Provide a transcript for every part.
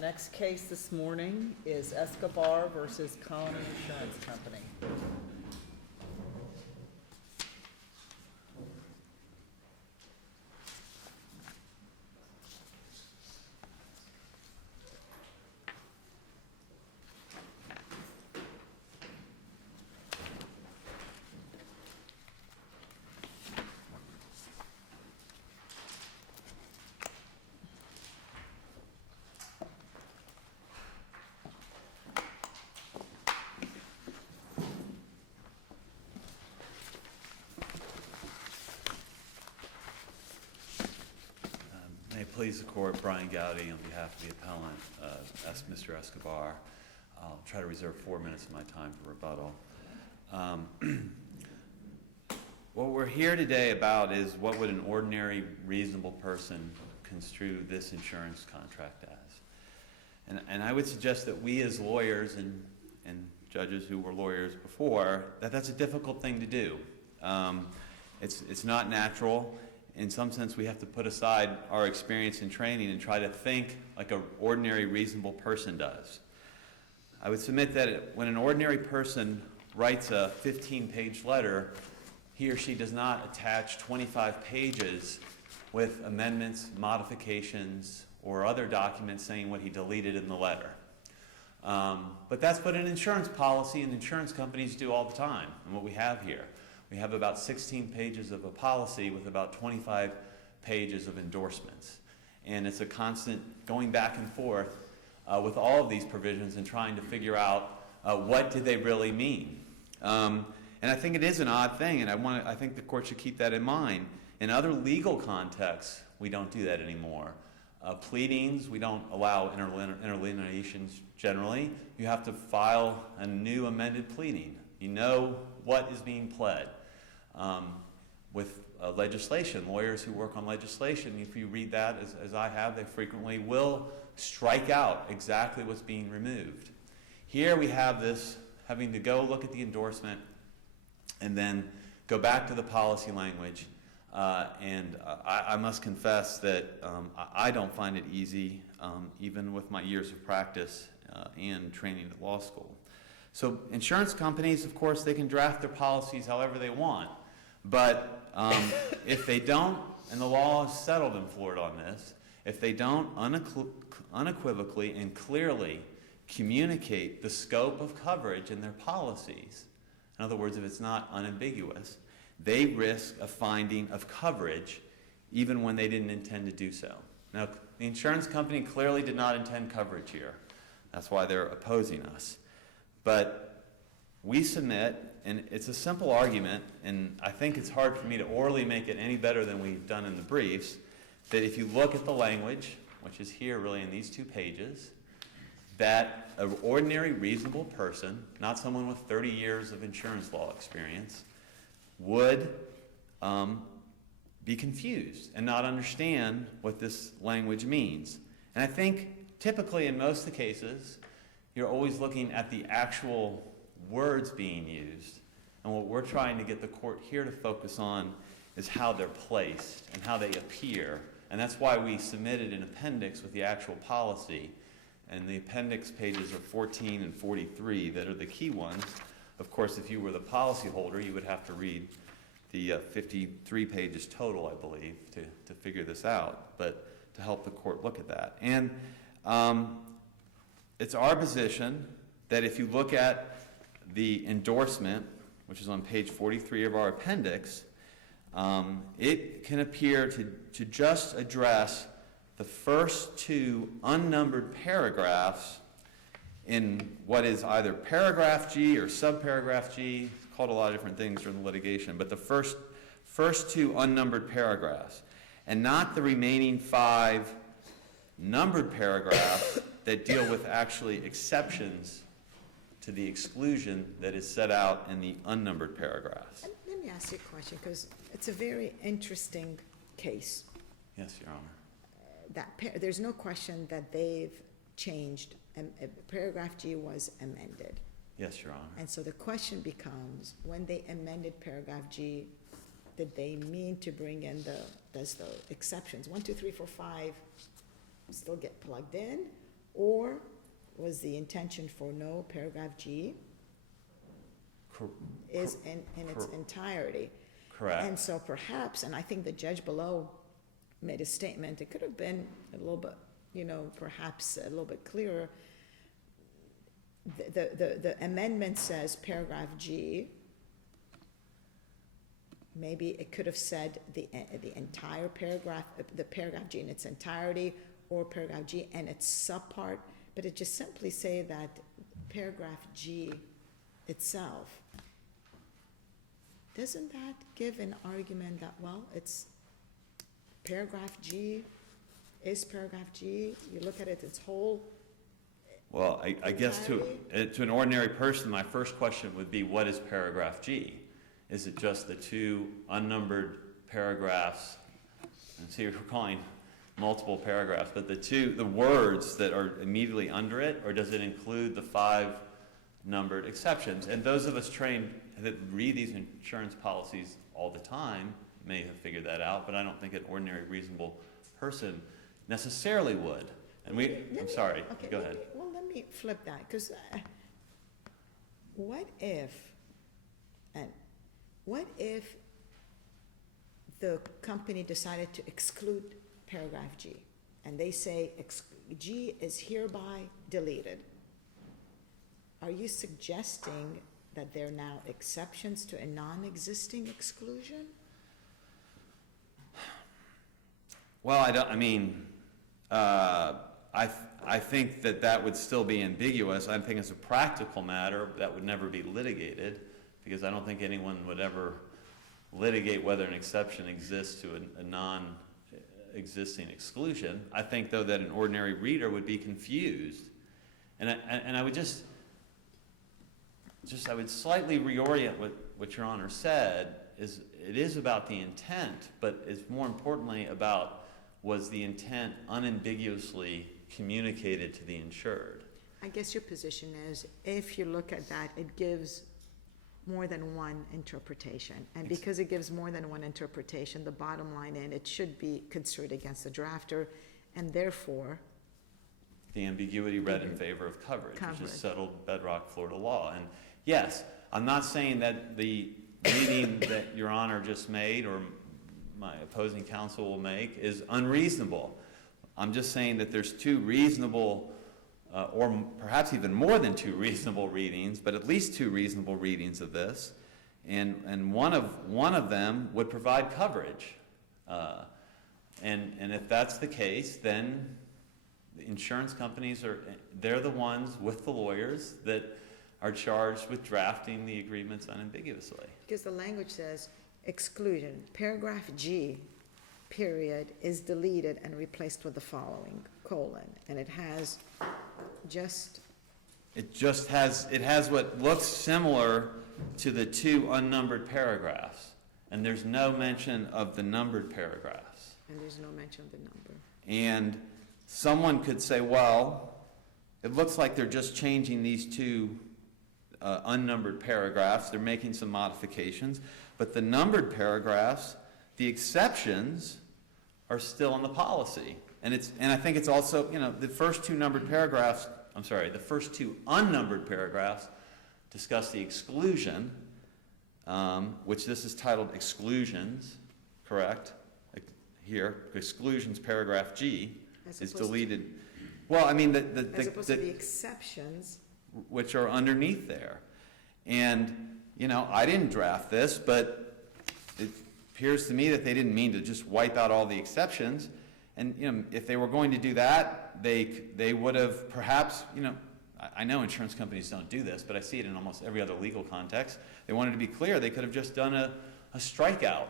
Next case this morning is Escobar versus Colony Insurance Company. May it please the court, Brian Gowdy on behalf of the appellant, Mr. Escobar. I'll try to reserve 4 minutes of my time for rebuttal. What we're here today about is what would an ordinary, reasonable person construe this insurance contract as. And I would suggest that we as lawyers and judges who were lawyers before, that's a difficult thing to do. It's not natural. In some sense, we have to put aside our experience and training and try to think like an ordinary, reasonable person does. I would submit that when an ordinary person writes a 15-page letter, he or she does not attach 25 pages with amendments, modifications, or other documents saying what he deleted in the letter. But that's what an insurance policy and insurance companies do all the time, and what we have here. We have about 16 pages of a policy with about 25 pages of endorsements. And it's a constant going back and forth with all of these provisions and trying to figure out what did they really mean. And I think it is an odd thing, and I think the court should keep that in mind. In other legal contexts, we don't do that anymore. Pleadings, we don't allow interlineations generally. You have to file a new amended pleading. You know what is being pled. With legislation, lawyers who work on legislation, if you read that as I have, they frequently will strike out exactly what's being removed. Here we have this having to go look at the endorsement and then go back to the policy language. And I must confess that I don't find it easy, even with my years of practice and training at law school. So insurance companies, of course, they can draft their policies however they want. But if they don't, and the law is settled in Florida on this, if they don't unequivocally and clearly communicate the scope of coverage in their policies, in other words, if it's not unambiguous, they risk a finding of coverage even when they didn't intend to do so. Now, the insurance company clearly did not intend coverage here. That's why they're opposing us. But we submit, and it's a simple argument, and I think it's hard for me to orally make it any better than we've done in the briefs, that if you look at the language, which is here really in these 2 pages, that an ordinary, reasonable person, not someone with 30 years of insurance law experience, would be confused and not understand what this language means. And I think typically in most of the cases, you're always looking at the actual words being used. And what we're trying to get the court here to focus on is how they're placed and how they appear. And that's why we submitted an appendix with the actual policy. And the appendix pages are 14 and 43 that are the key ones. Of course, if you were the policy holder, you would have to read the 53 pages total, I believe, to figure this out, but to help the court look at that. And it's our position that if you look at the endorsement, which is on page 43 of our appendix, it can appear to just address the first 2 unnumbered paragraphs in what is either paragraph G or subparagraph G. It's called a lot of different things during the litigation, but the first 2 unnumbered paragraphs, and not the remaining 5 numbered paragraphs that deal with actually exceptions to the exclusion that is set out in the unnumbered paragraphs. Let me ask you a question, because it's a very interesting case. Yes, Your Honor. There's no question that they've changed, paragraph G was amended. Yes, Your Honor. And so the question becomes, when they amended paragraph G, did they mean to bring in does the exceptions, 1, 2, 3, 4, 5 still get plugged in? Or was the intention for no, paragraph G is in its entirety? Correct. And so perhaps, and I think the judge below made a statement, it could have been a little bit, perhaps a little bit clearer. The amendment says paragraph G. Maybe it could have said the entire paragraph, the paragraph G in its entirety, or paragraph G and its subpart, but it just simply say that paragraph G itself. Doesn't that give an argument that, well, it's paragraph G is paragraph G? You look at it, its whole. Well, I guess to an ordinary person, my first question would be, what is paragraph G? Is it just the two unnumbered paragraphs? And see, we're calling multiple paragraphs, but the words that are immediately under it, or does it include the 5 numbered exceptions? And those of us trained that read these insurance policies all the time may have figured that out, but I don't think an ordinary reasonable person necessarily would. And I'm sorry, go ahead. Let me flip that, because what if the company decided to exclude paragraph G, and they say G is hereby deleted? Are you suggesting that there are now exceptions to a non-existing exclusion? Well, I think that would still be ambiguous. I think as a practical matter, that would never be litigated, because I don't think anyone would ever litigate whether an exception exists to a non-existing exclusion. I think, though, that an ordinary reader would be confused. And I would I would slightly reorient what Your Honor said. It is about the intent, but it's more importantly about, was the intent unambiguously communicated to the insured? I guess your position is, if you look at that, it gives more than one interpretation. And because it gives more than one interpretation, the bottom line in it should be construed against the drafter, and therefore the ambiguity read in favor of coverage, which is settled bedrock Florida law. And yes, I'm not saying that the reading that Your Honor just made, or my opposing counsel will make, is unreasonable. I'm just saying that there's 2 reasonable, or perhaps even more than 2 reasonable readings, but at least 2 reasonable readings of this, and one of them would provide coverage. And if that's the case, then the insurance companies they're the ones with the lawyers that are charged with drafting the agreements unambiguously. Because the language says exclusion, paragraph G, period, is deleted and replaced with the following, colon, and it has what looks similar to the 2 unnumbered paragraphs, and there's no mention of the numbered paragraphs. And there's no mention of the number. And someone could say, well, it looks like they're just changing these 2 unnumbered paragraphs. They're making some modifications. But the numbered paragraphs, the exceptions, are still in the policy. And I think it's also, the first 2 unnumbered paragraphs discuss the exclusion, which this is titled exclusions, correct? Here, exclusions, paragraph G is deleted. Well, I mean, as opposed to the exceptions, which are underneath there. And, I didn't draft this, but it appears to me that they didn't mean to just wipe out all the exceptions. And, if they were going to do that, they would have perhaps, I know insurance companies don't do this, but I see it in almost every other legal context. They wanted to be clear. They could have just done a strikeout.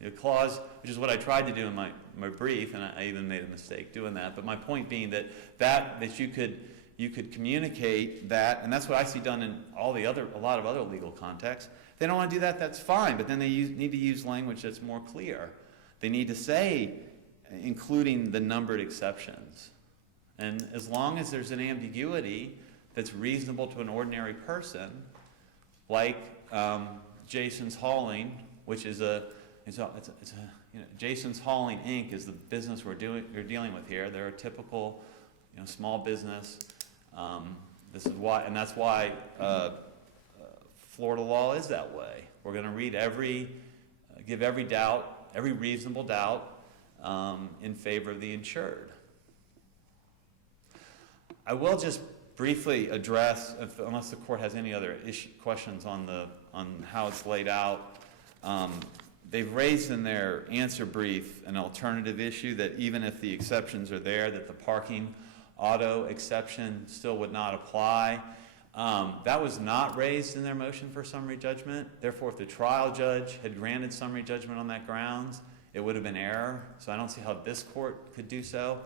A clause, which is what I tried to do in my brief, and I even made a mistake doing that. But my point being that you could communicate that, and that's what I see done in a lot of other legal contexts. If they don't want to do that, that's fine, but then they need to use language that's more clear. They need to say, including the numbered exceptions. And as long as there's an ambiguity that's reasonable to an ordinary person, like Jason's Hauling, which is Jason's Hauling Inc. is the business we're dealing with here. They're a typical small business. This is why, and that's why Florida law is that way. We're going to give every doubt, every reasonable doubt, in favor of the insured. I will just briefly address, unless the court has any other questions on how it's laid out. They've raised in their answer brief an alternative issue that even if the exceptions are there, that the parking auto exception still would not apply. That was not raised in their motion for summary judgment. Therefore, if the trial judge had granted summary judgment on that grounds, it would have been error. So I don't see how this court could do so.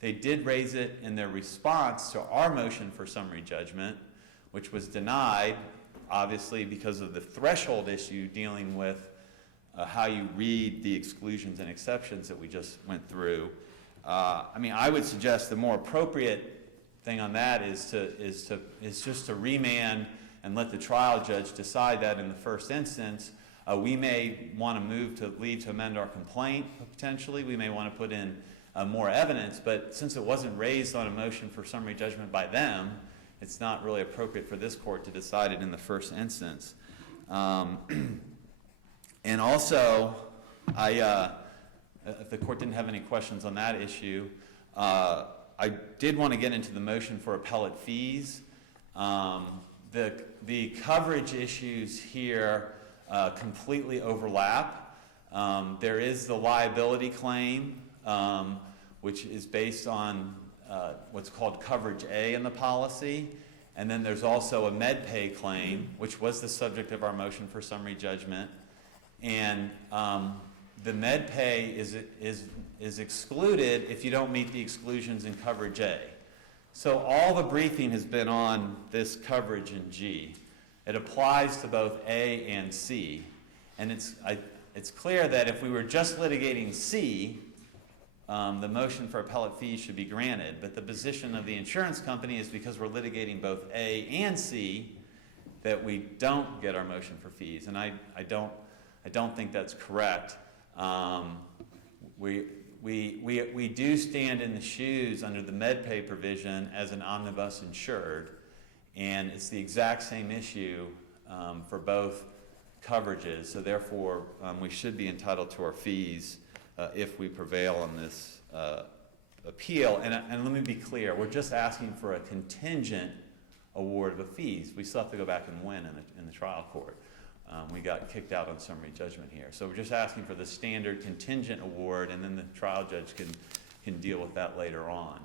They did raise it in their response to our motion for summary judgment, which was denied, obviously, because of the threshold issue dealing with how you read the exclusions and exceptions that we just went through. I would suggest the more appropriate thing on that is just to remand and let the trial judge decide that in the first instance. We may want to move to leave to amend our complaint, potentially. We may want to put in more evidence, but since it wasn't raised on a motion for summary judgment by them, it's not really appropriate for this court to decide it in the first instance. And also, if the court didn't have any questions on that issue, I did want to get into the motion for appellate fees. The coverage issues here completely overlap. There is the liability claim, which is based on what's called coverage A in the policy. And then there's also a MedPay claim, which was the subject of our motion for summary judgment. And the MedPay is excluded if you don't meet the exclusions in coverage A. So all the briefing has been on this coverage in G. It applies to both A and C. And it's clear that if we were just litigating C, the motion for appellate fees should be granted. But the position of the insurance company is because we're litigating both A and C that we don't get our motion for fees. And I don't think that's correct. We do stand in the shoes under the MedPay provision as an omnibus insured, and it's the exact same issue for both coverages. So therefore, we should be entitled to our fees if we prevail on this appeal. And let me be clear, we're just asking for a contingent award of the fees. We still have to go back and win in the trial court. We got kicked out on summary judgment here. So we're just asking for the standard contingent award, and then the trial judge can deal with that later on.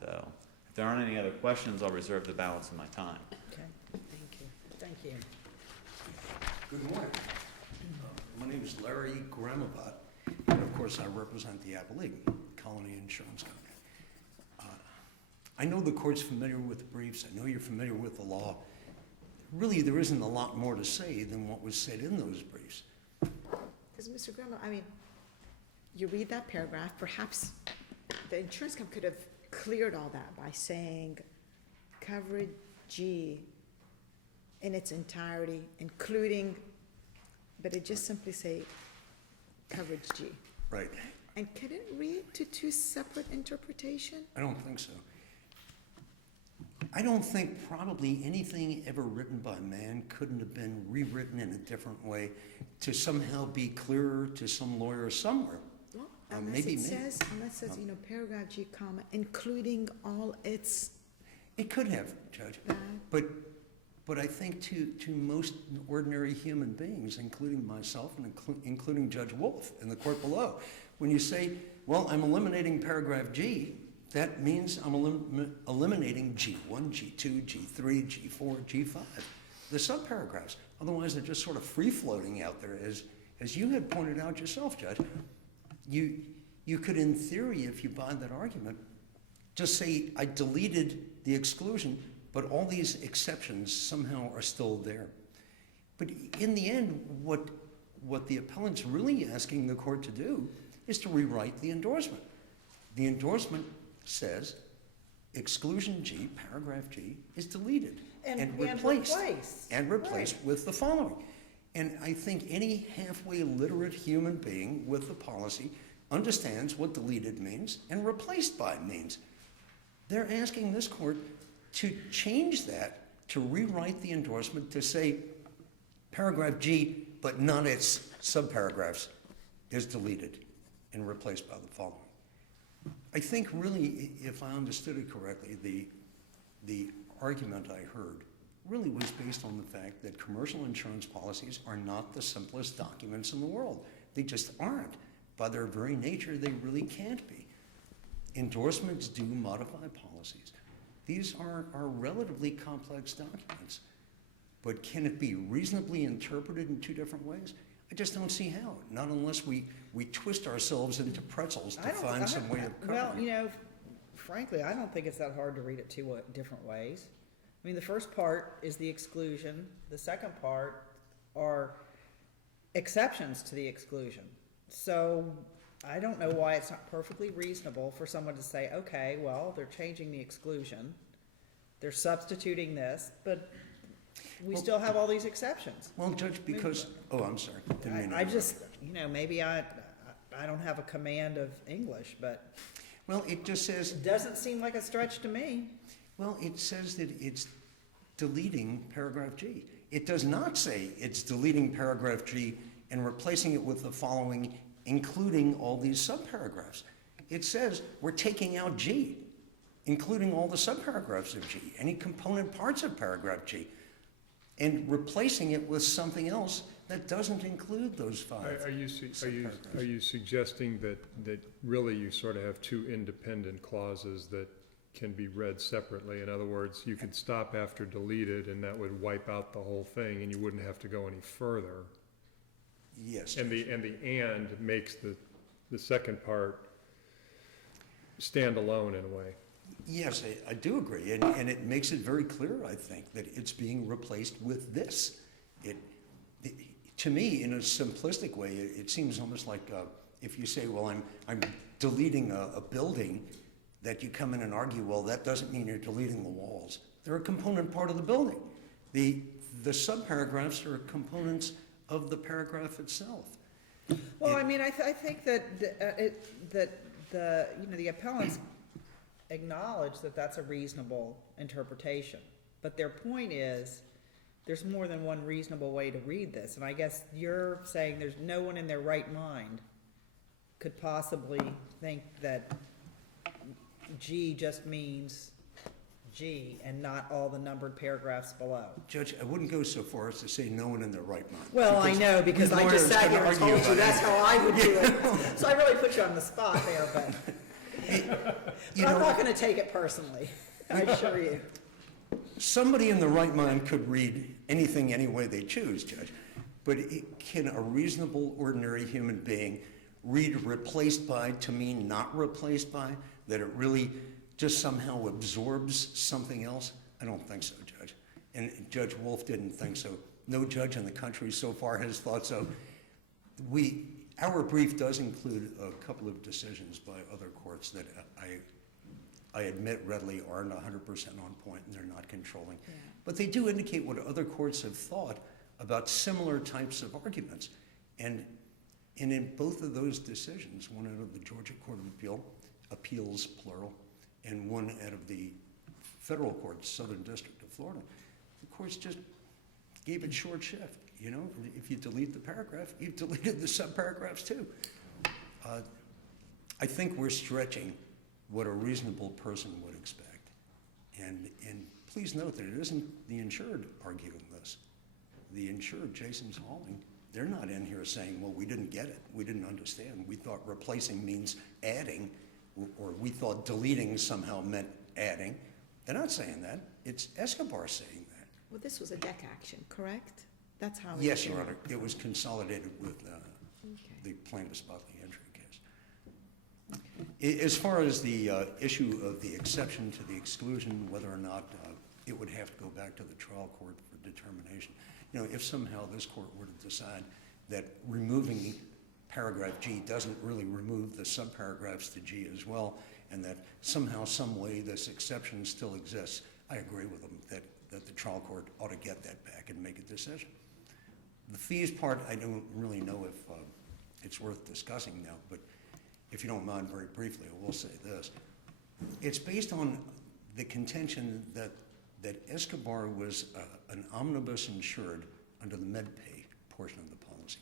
So if there aren't any other questions, I'll reserve the balance of my time. Okay, thank you. Thank you. Good morning. My name is Larry Gramavat, and of course I represent the appellee, Colony Insurance Company. I know the court's familiar with the briefs. I know you're familiar with the law. Really, there isn't a lot more to say than what was said in those briefs. Because Mr. Graham, you read that paragraph, perhaps the insurance company could have cleared all that by saying coverage G in its entirety, including, but it just simply say coverage G. Right. And can it read to two separate interpretations? I don't think so. I don't think probably anything ever written by man couldn't have been rewritten in a different way to somehow be clearer to some lawyer somewhere. Well, unless maybe it says, paragraph G, comma, including all its. It could have, Judge. But I think to most ordinary human beings, including myself and including Judge Wolf in the court below, when you say, well, I'm eliminating paragraph G, that means I'm eliminating G1, G2, G3, G4, G5, the subparagraphs. Otherwise, they're just sort of free-floating out there. As you had pointed out yourself, Judge, you could, in theory, if you buy that argument, just say, I deleted the exclusion, but all these exceptions somehow are still there. But in the end, what the appellant's really asking the court to do is to rewrite the endorsement. The endorsement says exclusion G, paragraph G, is deleted and replaced with the following. And I think any halfway literate human being with the policy understands what deleted means and replaced by means. They're asking this court to change that, to rewrite the endorsement to say paragraph G, but not its subparagraphs, is deleted and replaced by the following. I think really, if I understood it correctly, the argument I heard really was based on the fact that commercial insurance policies are not the simplest documents in the world. They just aren't. By their very nature, they really can't be. Endorsements do modify policies. These are relatively complex documents. But can it be reasonably interpreted in two different ways? I just don't see how. Not unless we twist ourselves into pretzels to find some way of covering Well, it. you know, frankly, I don't think it's that hard to read it two different ways. I mean, the first part is the exclusion. The second part are exceptions to the exclusion. So I don't know why it's not perfectly reasonable for someone to say, okay, well, they're changing the exclusion. They're substituting this, but we still have all these exceptions. Well, Judge, because, oh, I'm sorry. Didn't mean to I interrupt. just, you know, maybe I don't have a command of English, but Well, it just says, it doesn't seem like a stretch to me. well, it says that it's deleting paragraph G. It does not say it's deleting paragraph G and replacing it with the following, including all these subparagraphs. It says we're taking out G, including all the subparagraphs of G, any component parts of paragraph G, and replacing it with something else that doesn't include those five. Are you suggesting that really you sort of have two independent clauses that can be read separately? In other words, you could stop after deleted and that would wipe out the whole thing and you wouldn't have to go any further. Yes. And the and makes the second part stand alone in a way. Yes, I do agree, and it makes it very clear, I think, that it's being replaced with this. To me, in a simplistic way, it seems almost like if you say, well, I'm deleting a building, that you come in and argue, well, that doesn't mean you're deleting the walls. They're a component part of the building. The subparagraphs are components of the paragraph itself. Well, I mean, I think that the appellants acknowledge that that's a reasonable interpretation. But their point is, there's more than one reasonable way to read this. And I guess you're saying there's no one in their right mind could possibly think that G just means G and not all the numbered paragraphs below. Judge, I wouldn't go so far as to say no one in their right mind. Well, I know, because I just sat here and told you that's how I would do it. So I really put you on the spot there, but I'm not gonna take it personally, I assure you. Somebody in the right mind could read anything any way they choose, Judge. But can a reasonable, ordinary human being read replaced by to mean not replaced by? That it really just somehow absorbs something else? I don't think so, Judge. And Judge Wolf didn't think so. No judge in the country so far has thought so. Our brief does include a couple of decisions by other courts that I admit readily aren't 100% on point and they're not controlling. Yeah. But they do indicate what other courts have thought about similar types of arguments. And in both of those decisions, one out of the Georgia Court of Appeals, plural, and one out of the federal court, Southern District of Florida, the courts just gave it short shift. You know, if you delete the paragraph, you've deleted the subparagraphs too. I think we're stretching what a reasonable person would expect. And please note that it isn't the insured arguing this. The insured, Jason's Hauling, they're not in here saying, well, we didn't get it. We didn't understand. We thought replacing means adding, or we thought deleting somehow meant adding. They're not saying that. It's Escobar saying that. Well, this was a deck action, correct? That's how it Yes, came Your out. Honor. It was consolidated with Okay. the plaintiff's bodily injury case. As far as the issue of the exception to the exclusion, whether or not it would have to go back to the trial court for determination, you know, if somehow this court were to decide that removing paragraph G doesn't really remove the subparagraphs to G as well, and that somehow, some way, this exception still exists, I agree with them that the trial court ought to get that back and make a decision. The fees part, I don't really know if it's worth discussing now, but if you don't mind, very briefly, I will say this. It's based on the contention that Escobar was an omnibus insured under the MedPay portion of the policy.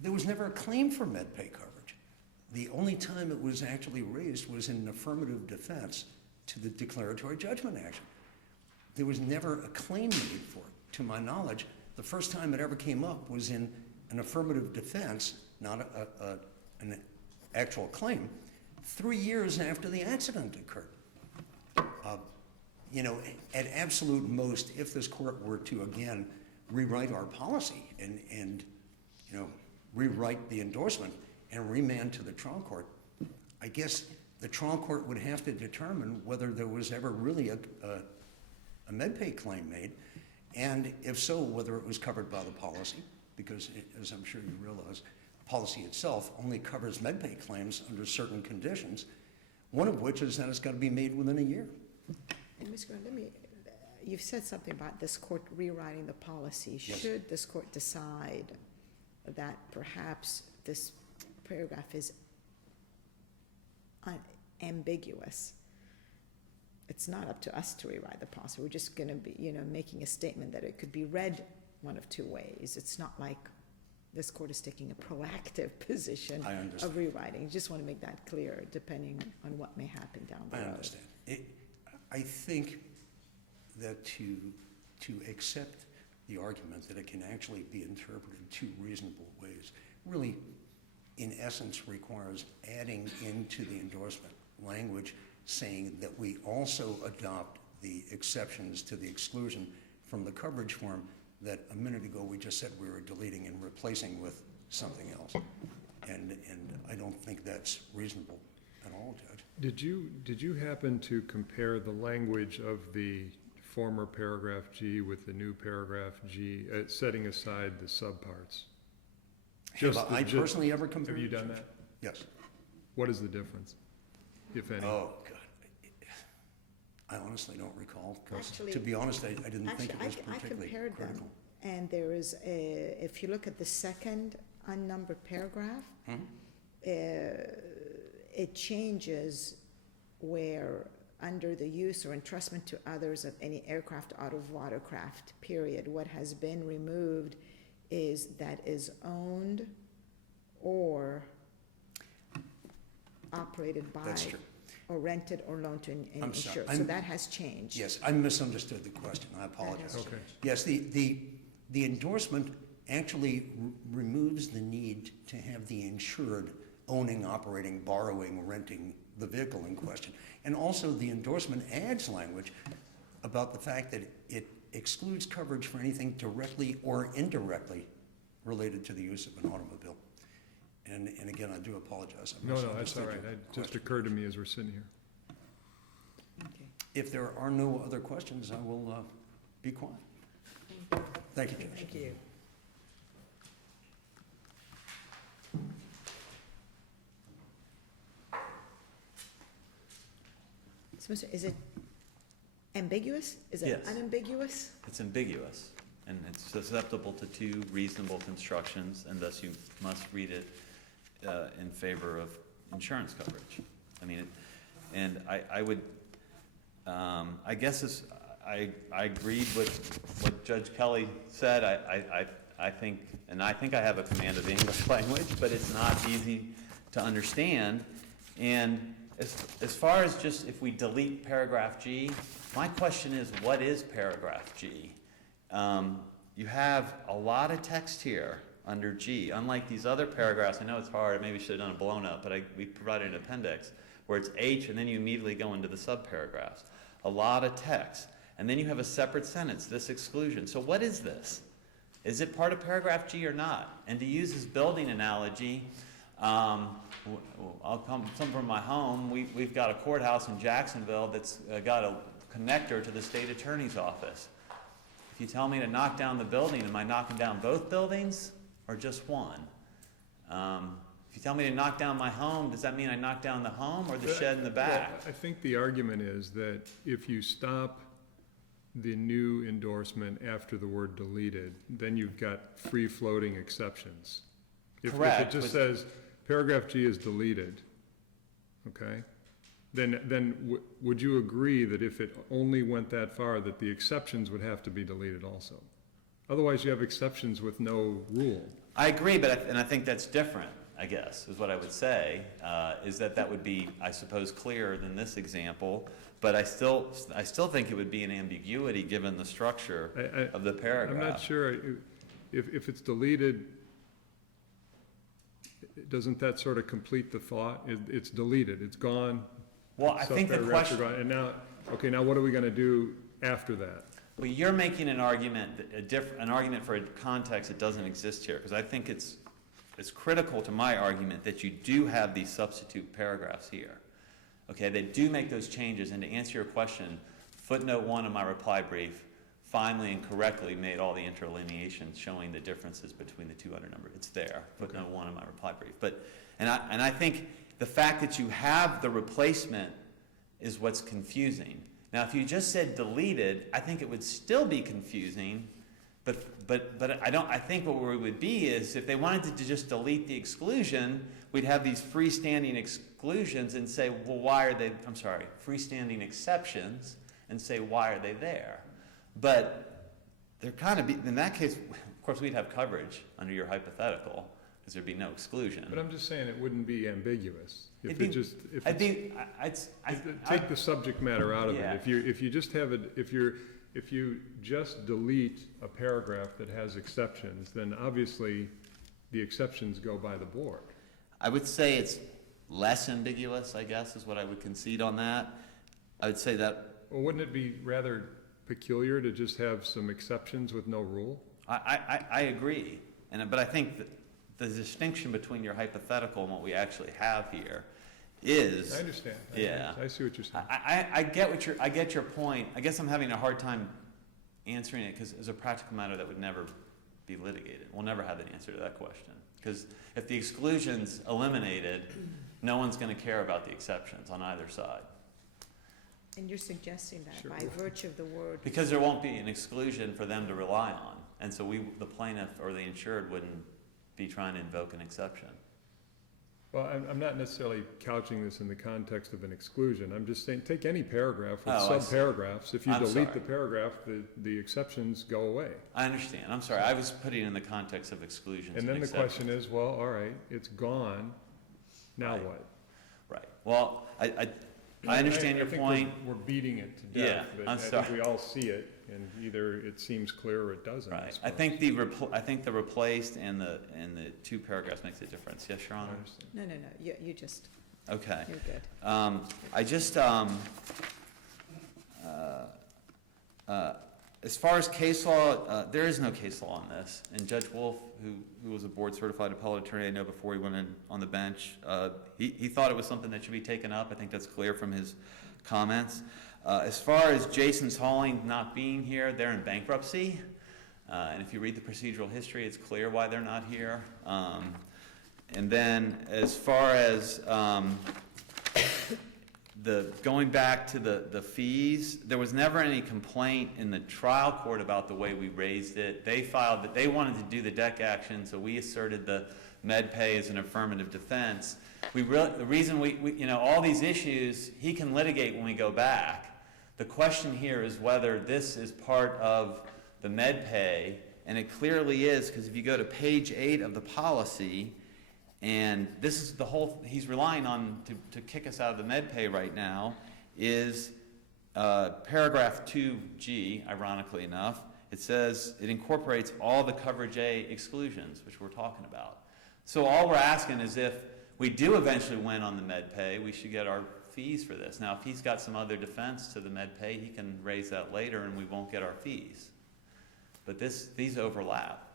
There was never a claim for MedPay coverage. The only time it was actually raised was in an affirmative defense to the declaratory judgment action. There was never a claim made for it. To my knowledge, the first time it ever came up was in an affirmative defense, not an actual claim, 3 years after the accident occurred. You know, at absolute most, if this court were to again rewrite our policy and you know, rewrite the endorsement and remand to the trial court, I guess the trial court would have to determine whether there was ever really a MedPay claim made, and if so, whether it was covered by the policy, because as I'm sure you realize, the policy itself only covers MedPay claims under certain conditions, one of which is that it's got to be made within a year. And Ms. Graham, you've said something about this court rewriting the policy. Yes. Should this court decide that perhaps this paragraph is ambiguous, it's not up to us to rewrite the policy. We're just going to be, you know, making a statement that it could be read one of two ways. It's not like this court is taking a proactive position I understand. of rewriting. You just want to make that clear, depending on what may happen down the I road. understand. I think that to accept the argument that it can actually be interpreted two reasonable ways really, in essence, requires adding into the endorsement language saying that we also adopt the exceptions to the exclusion from the coverage form that a minute ago we just said we were deleting and replacing with something else. And I don't think that's reasonable at all, Judge. Did you happen to compare the language of the former paragraph G with the new paragraph G, setting aside the subparts? Have I personally ever compared? Have you done that? Yes. What is the difference, if any? Oh, God. I honestly don't recall, because Actually- to be honest, I didn't think it was I particularly compared them, critical. and there is a, if you look at the second unnumbered paragraph, Hmm? it changes where under the use or entrustment to others of any aircraft, auto, watercraft, period, what has been removed is that is owned or operated by. That's true. Or rented or loaned to an I'm sorry. insurer. So that has changed. Yes, I misunderstood the question. I apologize. Okay. Yes, the endorsement actually removes the need to have the insured owning, operating, borrowing, renting the vehicle in question. And also the endorsement adds language about the fact that it excludes coverage for anything directly or indirectly related to the use of an automobile. And again, I do apologize. I No, that's misunderstood all right. your It just question. occurred to me as we're sitting here. Okay. If there are no other questions, I will be quiet. Thank you, Judge. Thank you. So, Mr., is it ambiguous? Is it Yes. unambiguous? It's ambiguous, and it's susceptible to two reasonable constructions, and thus you must read it in favor of insurance coverage. I mean, and I would, I guess I agreed with what Judge Kelly said. I think, and I think I have a command of the English language, but it's not easy to understand. And as far as just if we delete paragraph G, my question is, what is paragraph G? You have a lot of text here under G. Unlike these other paragraphs, I know it's hard, maybe we should have done a blown up, but we provided an appendix where it's H and then you immediately go into the subparagraphs. A lot of text. And then you have a separate sentence, this exclusion. So what is this? Is it part of paragraph G or not? And to use this building analogy, I'll come from my home. We've got a courthouse in Jacksonville that's got a connector to the state attorney's office. If you tell me to knock down the building, am I knocking down both buildings or just one? If you tell me to knock down my home, does that mean I knock down the home or the shed in the back? Well, I think the argument is that if you stop the new endorsement after the word deleted, then you've got free-floating exceptions. If Correct, it just but- says, paragraph G is deleted, okay? would you agree that if it only went that far, that the exceptions would have to be deleted also? Otherwise, you have exceptions with no rule. I agree, but I think that's different, I guess, is what I would say, is that would be, I suppose, clearer than this example, but I still think it would be an ambiguity given the structure of the paragraph. I'm not sure, if it's deleted, doesn't that sort of complete the thought? It's deleted, it's gone. Well, I think the subparagraphs are question, gone, and now, okay, now what are we gonna do after that? well, you're making an argument, an argument for a context that doesn't exist here, because I think it's critical to my argument that you do have these substitute paragraphs here. Okay, they do make those changes, and to answer your question, footnote 1 of my reply brief finally and correctly made all the interlineations showing the differences between the two under number. It's there, footnote 1 of my reply brief. And I think the fact that you have the replacement is what's confusing. Now, if you just said deleted, I think it would still be confusing, but I think what we would be is if they wanted to just delete the exclusion, we'd have these freestanding exclusions and say, well, why are they, freestanding exceptions and say, why are they there? But they're kind of, in that case, of course, we'd have coverage under your hypothetical because there'd be no exclusion. But I'm just saying it wouldn't be ambiguous. Take Take the subject matter out of Yeah. it. If you just have it, if you just delete a paragraph that has exceptions, then obviously the exceptions go by the board. I would say it's less ambiguous, I guess, is what I would concede on that. I would say that Well, wouldn't it be rather peculiar to just have some exceptions with no rule? I agree, but I think that the distinction between your hypothetical and what we actually have here is. I understand. Yeah. I see what you're saying. I get your point. I guess I'm having a hard time answering it because as a practical matter that would never be litigated. We'll never have an answer to that question. Because if the exclusion's eliminated, no one's going to care about the exceptions on either side. And you're suggesting that Sure. by virtue of the word, Because there won't be an exclusion for them to rely on. And so the plaintiff or the insured wouldn't be trying to invoke an exception. Well, I'm not necessarily couching this in the context of an exclusion. I'm just saying, take any paragraph with Oh, I see. subparagraphs. If you I'm delete sorry. the paragraph, the exceptions go away. I understand. I'm sorry. I was putting it in the context of exclusions And then the exceptions. question is, well, all right, it's gone, now Right. what? Right. Well, I understand your think point. we're beating it to Yeah, death, but I'm I think sorry. we all see it, and either it seems clear or it doesn't. Right. I suppose. think the replaced and the two paragraphs makes a difference. Yes, Your I Honor? understand. no, you just, Okay. you're good. I just, as far as case law, there is no case law on this. And Judge Wolf, who was a board-certified appellate attorney, I know before he went in on the bench, he thought it was something that should be taken up. I think that's clear from his comments. As far as Jason's Hauling not being here, they're in bankruptcy. And if you read the procedural history, it's clear why they're not here. And then as far as going back to the fees, there was never any complaint in the trial court about the way we raised it. They filed that they wanted to do the deck action, so we asserted the med pay as an affirmative defense. The reason we all these issues he can litigate when we go back. The question here is whether this is part of the med pay, and it clearly is, because if you go to page 8 of the policy, and this is the whole he's relying on to kick us out of the med pay right now, is paragraph 2G, ironically enough. It says it incorporates all the coverage A exclusions, which we're talking about. So all we're asking is if we do eventually win on the med pay, we should get our fees for this. Now, if he's got some other defense to the med pay, he can raise that later and we won't get our fees. But these overlap.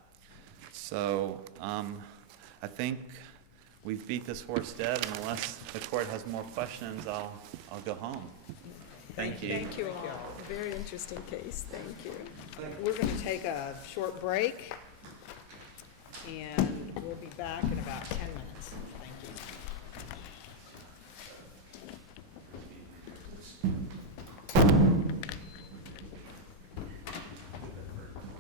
So I think we've beat this horse dead, and unless the court has more questions, I'll go home. Thank you. Thank you all. Very interesting case, thank you. We're gonna take a short break, and we'll be back in about 10 minutes. Thank you.